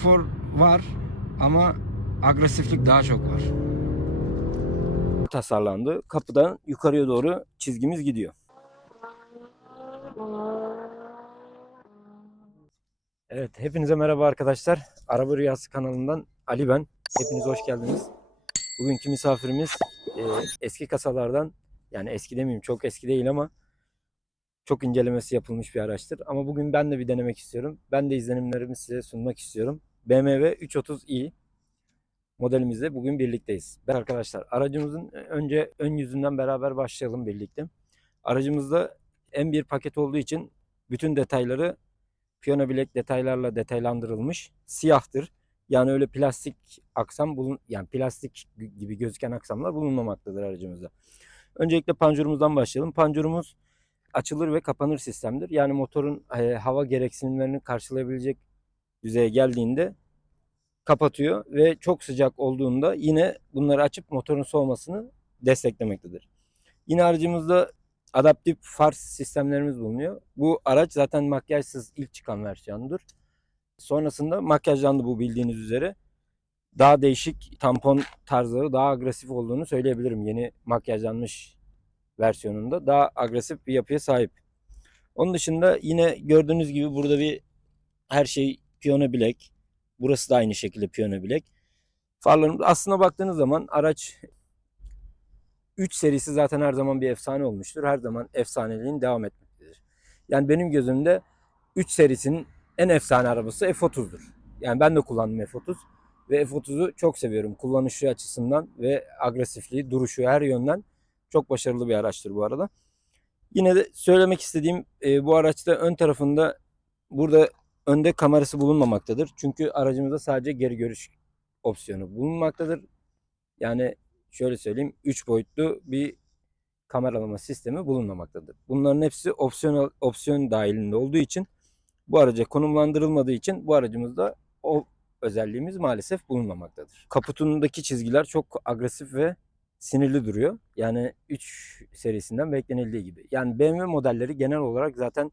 konfor var ama agresiflik daha çok var. Tasarlandı. Kapıdan yukarıya doğru çizgimiz gidiyor. Evet, hepinize merhaba arkadaşlar. Araba Rüyası kanalından Ali ben. Hepiniz hoş geldiniz. Bugünkü misafirimiz eski kasalardan, yani eski demeyeyim, çok eski değil ama çok incelemesi yapılmış bir araçtır. Ama bugün ben de bir denemek istiyorum. Ben de izlenimlerimi size sunmak istiyorum. BMW 330i modelimizle bugün birlikteyiz. Ben arkadaşlar aracımızın önce ön yüzünden beraber başlayalım birlikte. Aracımızda M1 paket olduğu için bütün detayları piyano bilek detaylarla detaylandırılmış. Siyahtır. Yani öyle plastik aksam yani plastik gibi gözüken aksamlar bulunmamaktadır aracımızda. Öncelikle panjurumuzdan başlayalım. Panjurumuz açılır ve kapanır sistemdir. Yani motorun hava gereksinimlerini karşılayabilecek düzeye geldiğinde kapatıyor ve çok sıcak olduğunda yine bunları açıp motorun soğumasını desteklemektedir. Yine aracımızda adaptif far sistemlerimiz bulunuyor. Bu araç zaten makyajsız ilk çıkan versiyonudur. Sonrasında makyajlandı bu, bildiğiniz üzere. Daha değişik tampon tarzları, daha agresif olduğunu söyleyebilirim. Yeni makyajlanmış versiyonunda daha agresif bir yapıya sahip. Onun dışında yine gördüğünüz gibi burada bir her şey piyano bilek. Burası da aynı şekilde piyano bilek. Farlarımız, aslına baktığınız zaman araç 3 serisi zaten her zaman bir efsane olmuştur. Her zaman efsaneliğin devam etmektedir. Yani benim gözümde 3 serisinin en efsane arabası F30'dur. Yani ben de kullandım F30 ve F30'u çok seviyorum. Kullanışı açısından ve agresifliği, duruşu, her yönden çok başarılı bir araçtır bu arada. Yine de söylemek istediğim, bu araçta ön tarafında burada önde kamerası bulunmamaktadır. Çünkü aracımızda sadece geri görüş opsiyonu bulunmaktadır. Yani şöyle söyleyeyim, 3 boyutlu bir kameralama sistemi bulunmamaktadır. Bunların hepsi opsiyon dahilinde olduğu için, bu araca konumlandırılmadığı için bu aracımızda o özelliğimiz maalesef bulunmamaktadır. Kaputundaki çizgiler çok agresif ve sinirli duruyor. Yani 3 serisinden beklenildiği gibi. Yani BMW modelleri genel olarak zaten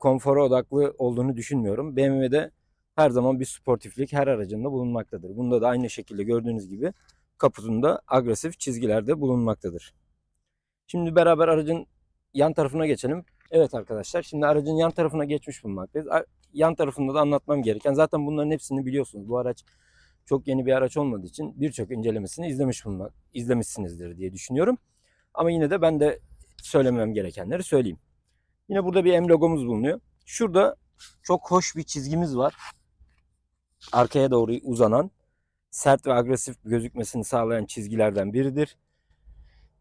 konfora odaklı olduğunu düşünmüyorum. BMW'de her zaman bir sportiflik her aracında bulunmaktadır. Bunda da aynı şekilde gördüğünüz gibi kaputunda agresif çizgiler de bulunmaktadır. Şimdi beraber aracın yan tarafına geçelim. Evet arkadaşlar, şimdi aracın yan tarafına geçmiş bulunmaktayız. Yan tarafında da anlatmam gereken, zaten bunların hepsini biliyorsunuz. Bu araç çok yeni bir araç olmadığı için birçok incelemesini izlemişsinizdir diye düşünüyorum. Ama yine de ben de söylemem gerekenleri söyleyeyim. Yine burada bir M logomuz bulunuyor. Şurada çok hoş bir çizgimiz var. Arkaya doğru uzanan, sert ve agresif gözükmesini sağlayan çizgilerden biridir.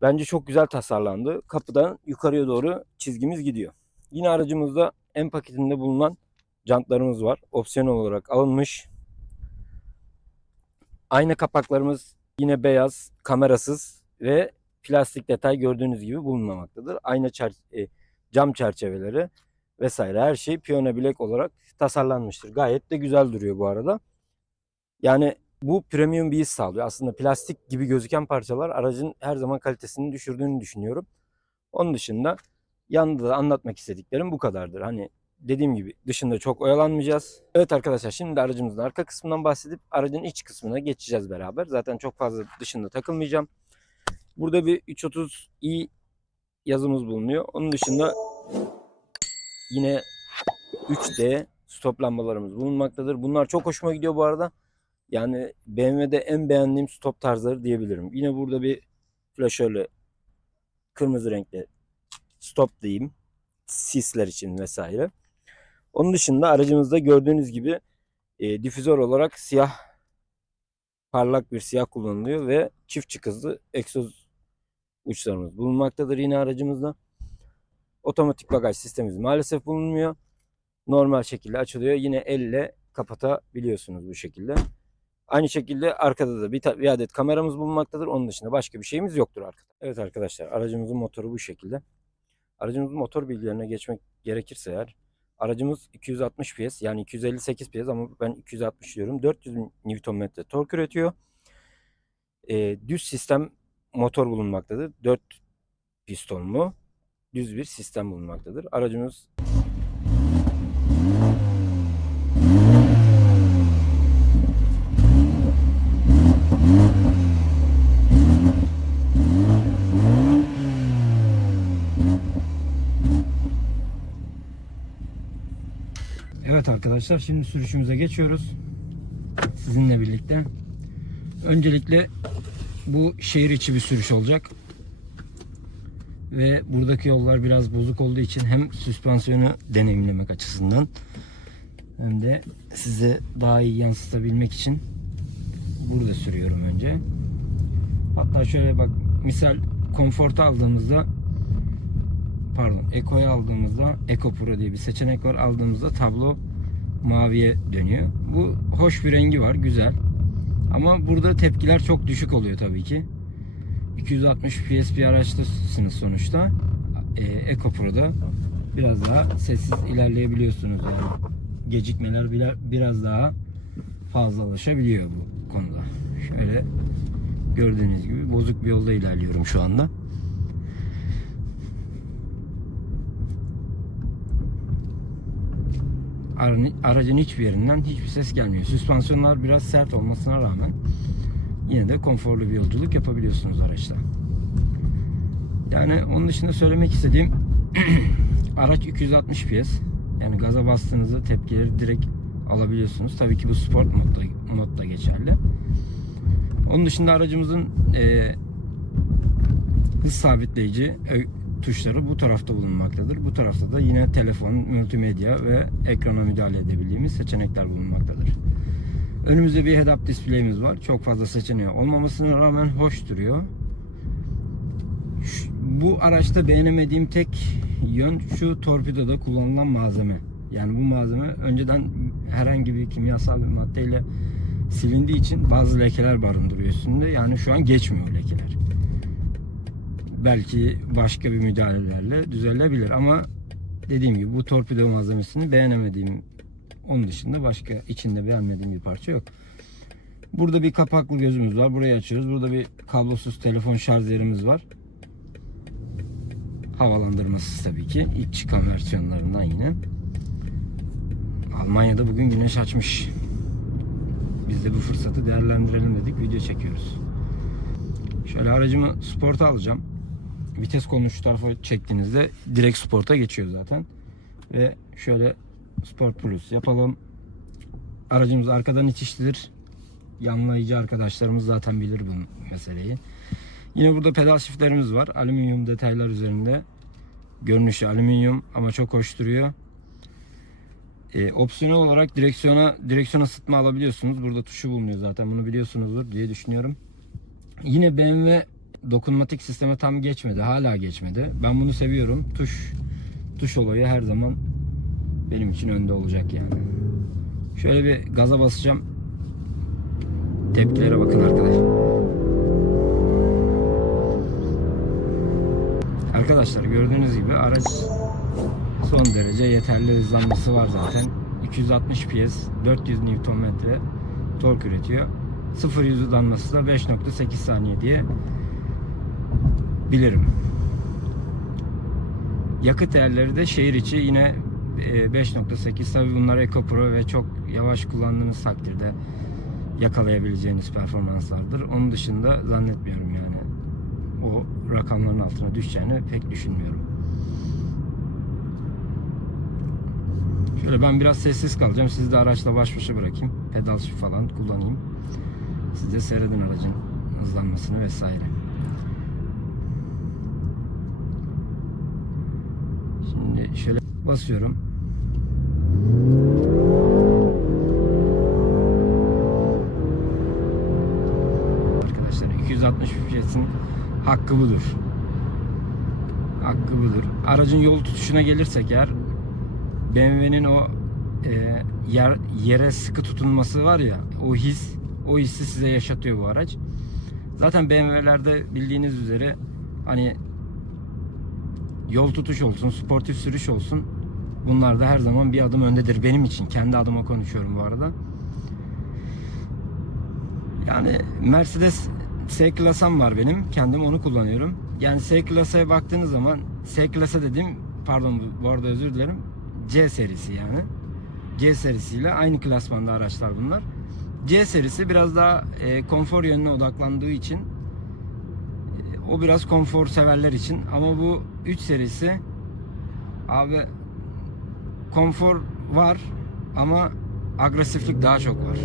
Bence çok güzel tasarlandı. Kapıdan yukarıya doğru çizgimiz gidiyor. Yine aracımızda M paketinde bulunan jantlarımız var. Opsiyonel olarak alınmış. Ayna kapaklarımız yine beyaz, kamerasız ve plastik detay gördüğünüz gibi bulunmamaktadır. Cam çerçeveleri vesaire her şey piyano bilek olarak tasarlanmıştır. Gayet de güzel duruyor bu arada. Yani bu premium bir his sağlıyor. Aslında plastik gibi gözüken parçalar aracın her zaman kalitesini düşürdüğünü düşünüyorum. Onun dışında yanında da anlatmak istediklerim bu kadardır. Hani dediğim gibi dışında çok oyalanmayacağız. Evet arkadaşlar, şimdi aracımızın arka kısmından bahsedip aracın iç kısmına geçeceğiz beraber. Zaten çok fazla dışında takılmayacağım. Burada bir 330i yazımız bulunuyor. Onun dışında yine 3D stop lambalarımız bulunmaktadır. Bunlar çok hoşuma gidiyor bu arada. Yani BMW'de en beğendiğim stop tarzları diyebilirim. Yine burada bir flaşörlü kırmızı renkli stop diyeyim. Sisler için vesaire. Onun dışında aracımızda gördüğünüz gibi difüzör olarak siyah, parlak bir siyah kullanılıyor ve çift çıkızlı egzoz uçlarımız bulunmaktadır yine aracımızda. Otomatik bagaj sistemimiz maalesef bulunmuyor. Normal şekilde açılıyor. Yine elle kapatabiliyorsunuz bu şekilde. Aynı şekilde arkada da bir adet kameramız bulunmaktadır. Onun dışında başka bir şeyimiz yoktur arkada. Evet arkadaşlar, aracımızın motoru bu şekilde. Aracımızın motor bilgilerine geçmek gerekirse eğer, aracımız 260 PS, yani 258 PS ama ben 260 diyorum. 400 Nm tork üretiyor. Düz sistem motor bulunmaktadır. 4 pistonlu düz bir sistem bulunmaktadır. Aracımız Evet arkadaşlar, şimdi sürüşümüze geçiyoruz. Sizinle birlikte. Öncelikle bu şehir içi bir sürüş olacak. Ve buradaki yollar biraz bozuk olduğu için hem süspansiyonu deneyimlemek açısından hem de size daha iyi yansıtabilmek için burada sürüyorum önce. Hatta şöyle bak, misal Comfort'u aldığımızda, pardon, Eco'yu aldığımızda, Eco Pro diye bir seçenek var. Aldığımızda tablo maviye dönüyor. Bu hoş bir rengi var, güzel. Ama burada tepkiler çok düşük oluyor tabii ki. 260 PS bir araçtasınız sonuçta. Eco Pro'da biraz daha sessiz ilerleyebiliyorsunuz yani. Gecikmeler biraz daha fazlalaşabiliyor bu konuda. Şöyle gördüğünüz gibi bozuk bir yolda ilerliyorum şu anda. Aracın hiçbir yerinden hiçbir ses gelmiyor. Süspansiyonlar biraz sert olmasına rağmen yine de konforlu bir yolculuk yapabiliyorsunuz araçta. Yani onun dışında söylemek istediğim araç 260 PS. Yani gaza bastığınızda tepkileri direkt alabiliyorsunuz. Tabii ki bu sport modda geçerli. Onun dışında aracımızın hız sabitleyici tuşları bu tarafta bulunmaktadır. Bu tarafta da yine telefon, multimedya ve ekrana müdahale edebildiğimiz seçenekler bulunmaktadır. Önümüzde bir head-up display'imiz var. Çok fazla seçeneği olmamasına rağmen hoş duruyor. Bu araçta beğenemediğim tek yön şu torpidoda kullanılan malzeme. Yani bu malzeme önceden herhangi bir kimyasal bir maddeyle silindiği için bazı lekeler barındırıyor üstünde. Yani şu an geçmiyor lekeler. Belki başka bir müdahalelerle düzelebilir ama dediğim gibi bu torpido malzemesini beğenemediğim, onun dışında başka içinde beğenmediğim bir parça yok. Burada bir kapaklı gözümüz var. Burayı açıyoruz. Burada bir kablosuz telefon şarj yerimiz var. Havalandırmasız tabii ki. İlk çıkan versiyonlarından yine. Almanya'da bugün güneş açmış. Biz de bu fırsatı değerlendirelim dedik. Video çekiyoruz. Şöyle aracımı sporta alacağım. Vites kolunu şu tarafa çektiğinizde direkt sporta geçiyor zaten. Ve şöyle Sport Plus yapalım. Aracımız arkadan itişlidir. Yanlayıcı arkadaşlarımız zaten bilir bu meseleyi. Yine burada pedal shiftlerimiz var. Alüminyum detaylar üzerinde. Görünüşü alüminyum ama çok hoş duruyor. Opsiyonel olarak direksiyon ısıtma alabiliyorsunuz. Burada tuşu bulunuyor zaten. Bunu biliyorsunuzdur diye düşünüyorum. Yine BMW dokunmatik sisteme tam geçmedi. Hala geçmedi. Ben bunu seviyorum. Tuş olayı her zaman benim için önde olacak yani. Şöyle bir gaza basacağım. Tepkilere bakın arkadaşlar. Arkadaşlar gördüğünüz gibi araç son derece yeterli hızlanması var zaten. 260 PS, 400 Nm tork üretiyor. 0-100 hızlanması da 5.8 saniye diye bilirim. Yakıt değerleri de şehir içi yine 5.8. Tabi bunlar Eco Pro ve çok yavaş kullandığınız takdirde yakalayabileceğiniz performanslardır. Onun dışında zannetmiyorum yani o rakamların altına düşeceğini pek düşünmüyorum. Şöyle ben biraz sessiz kalacağım. Sizi de araçla baş başa bırakayım. Pedal shift falan kullanayım. Siz de seyredin aracın hızlanmasını vesaire. Şimdi şöyle basıyorum. Arkadaşlar 260 FPS'in hakkı budur. Hakkı budur. Aracın yol tutuşuna gelirsek eğer, BMW'nin o yere sıkı tutunması var ya, o hissi size yaşatıyor bu araç. Zaten BMW'lerde bildiğiniz üzere hani yol tutuş olsun, sportif sürüş olsun, bunlar da her zaman bir adım öndedir benim için. Kendi adıma konuşuyorum bu arada. Yani Mercedes S-Class'm var benim. Kendim onu kullanıyorum. Yani S-Class'a baktığınız zaman, S-Class'a dedim, pardon bu arada özür dilerim. C serisi yani. C serisiyle aynı klasmanda araçlar bunlar. C serisi biraz daha konfor yönüne odaklandığı için o biraz konfor severler için, ama bu 3 serisi abi konfor var ama agresiflik daha çok var.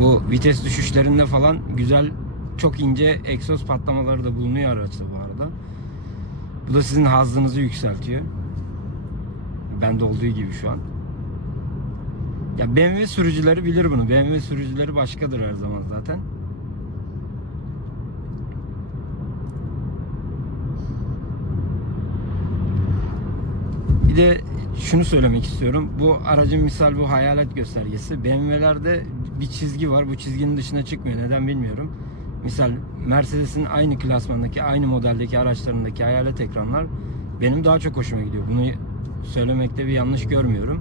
Bu vites düşüşlerinde falan güzel, çok ince egzoz patlamaları da bulunuyor araçta bu arada. Bu da sizin hazzınızı yükseltiyor. Bende olduğu gibi şu an. Ya BMW sürücüleri bilir bunu. BMW sürücüleri başkadır her zaman zaten. Bir de şunu söylemek istiyorum. Bu aracın misal bu hayalet göstergesi. BMW'lerde bir çizgi var. Bu çizginin dışına çıkmıyor. Neden bilmiyorum. Misal Mercedes'in aynı klasmandaki, aynı modeldeki araçlarındaki hayalet ekranlar benim daha çok hoşuma gidiyor. Bunu söylemekte bir yanlış görmüyorum.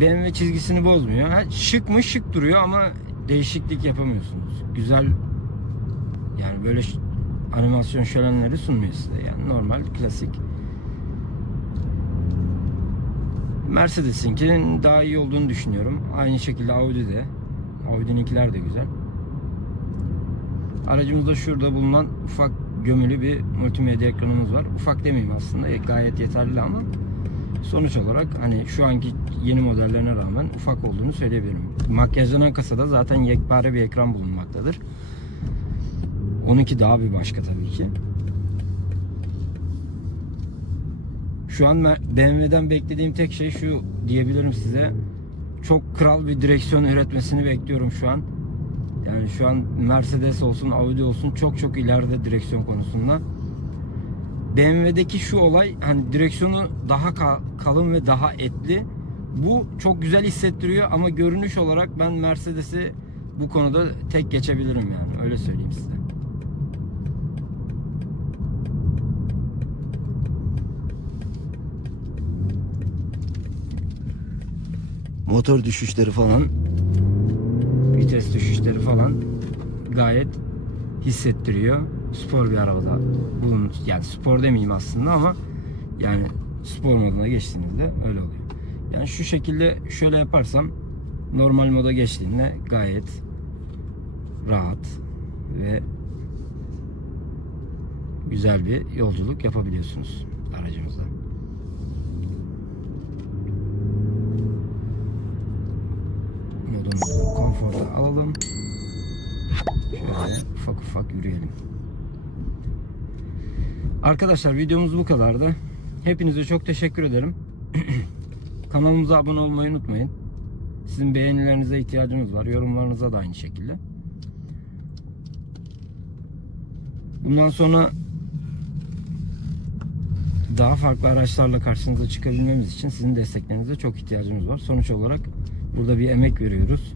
BMW çizgisini bozmuyor. Ha, şık mı? Şık duruyor ama değişiklik yapamıyorsunuz. Güzel, yani böyle animasyon şölenleri sunmuyor size. Yani normal, klasik. Mercedes'inkinin daha iyi olduğunu düşünüyorum. Aynı şekilde Audi'de. Audi'ninkiler de güzel. Aracımızda şurada bulunan ufak gömülü bir multimedya ekranımız var. Ufak demeyeyim aslında. Gayet yeterli ama sonuç olarak hani şu anki yeni modellerine rağmen ufak olduğunu söyleyebilirim. Makyajlanan kasada zaten yekpare bir ekran bulunmaktadır. Onunki daha bir başka tabii ki. Şu an BMW'den beklediğim tek şey şu diyebilirim size. Çok kral bir direksiyon üretmesini bekliyorum şu an. Yani şu an Mercedes olsun, Audi olsun çok ileride direksiyon konusunda. BMW'deki şu olay, hani direksiyonu daha kalın ve daha etli. Bu çok güzel hissettiriyor ama görünüş olarak ben Mercedes'i bu konuda tek geçebilirim yani. Öyle söyleyeyim size. Motor düşüşleri falan, vites düşüşleri falan gayet hissettiriyor. Spor bir arabada yani spor demeyeyim aslında ama yani spor moduna geçtiğinizde öyle oluyor. Yani şu şekilde şöyle yaparsam normal moda geçtiğinde gayet rahat ve güzel bir yolculuk yapabiliyorsunuz aracımızda. Modumuzu konforda alalım. Şöyle ufak ufak yürüyelim. Arkadaşlar videomuz bu kadardı. Hepinize çok teşekkür ederim. Kanalımıza abone olmayı unutmayın. Sizin beğenilerinize ihtiyacımız var. Yorumlarınıza da aynı şekilde. Bundan sonra daha farklı araçlarla karşınıza çıkabilmemiz için sizin desteklerinize çok ihtiyacımız var. Sonuç olarak burada bir emek veriyoruz.